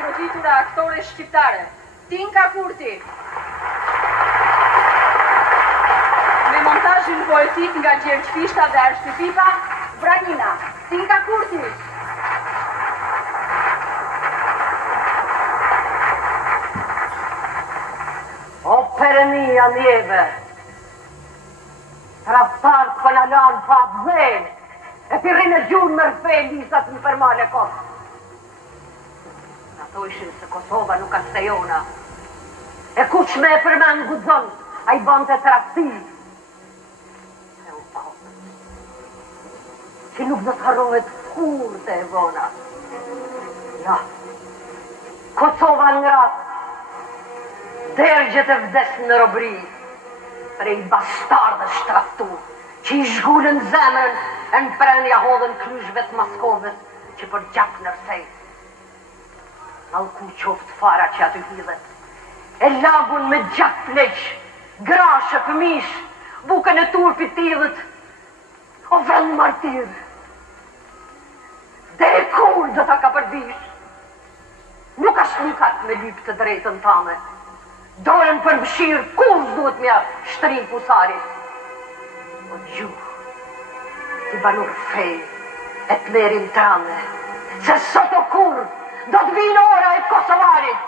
troditura aktore shqiptare, Tinka Kurti. Me montazhin poetik nga Gjergj Fishta dhe Arshty Pipa, Vranina, Tinka Kurti. O Perënia njeve, traftarët për në lanë pa dhenë, e pirin e gjunë më rëfe lisat në përmale kosë. Në thoshin se Kosova nuk ka stejona, e kush me e përmen gudzon, a i bante trafti. Se u kohë, që nuk do të harrohet kur të e vona. Ja, Kosova në ratë, dergjet e vdes në robri, prej bastardë shtraftu, që i zhgullën zemrën e në prenja hodhen kryshve të Maskovës, që për gjak nërsej. Alku qoftë fara që aty hidhet, e lagun me gjak pleq, grashe, fëmish, bukën e turpit t'idhet, o vend martir, dhe e kur do ta ka përvish, nuk ashtë lukat me lyp të drejtën tane, dorën për mshirë, kur s'duhet mja shtrin pusarit. O gjuh, si banur fej, e të lerin trane, se sot o kur, do të vinë ora e Kosovarit.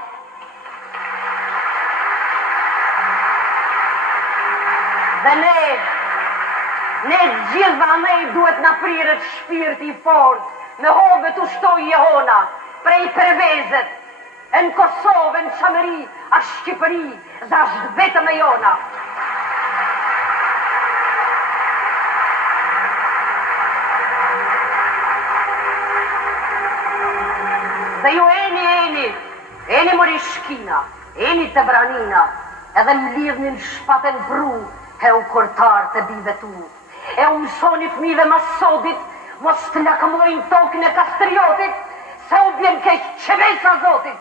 Dhe ne gjitha ne duhet na priret shpirti i fort, me hove të ushtoj Jehona, prej prevezet, e në Kosovë, në Qamëri, a Shqipëri, dhe ashtë vetëm e jona. Dhe ju eni mori shkina, eni të Vranina, edhe më lidhnin shpaten bru, e u kortar të bive tu. E u mësoni fmive masodit, mos të lakëmojnë tokën e kastriotit, se u bjen keq qevesa zotit.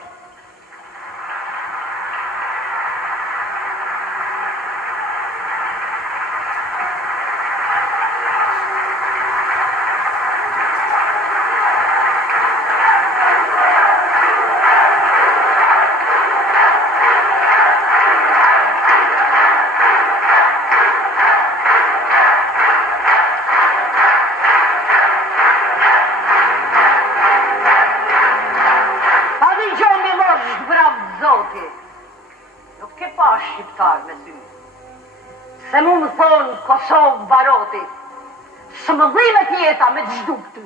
Nuk ke pa shqiptar me sy. Se mu më thonë Kosovë baroti, së më dhimet jeta me gjdu këty.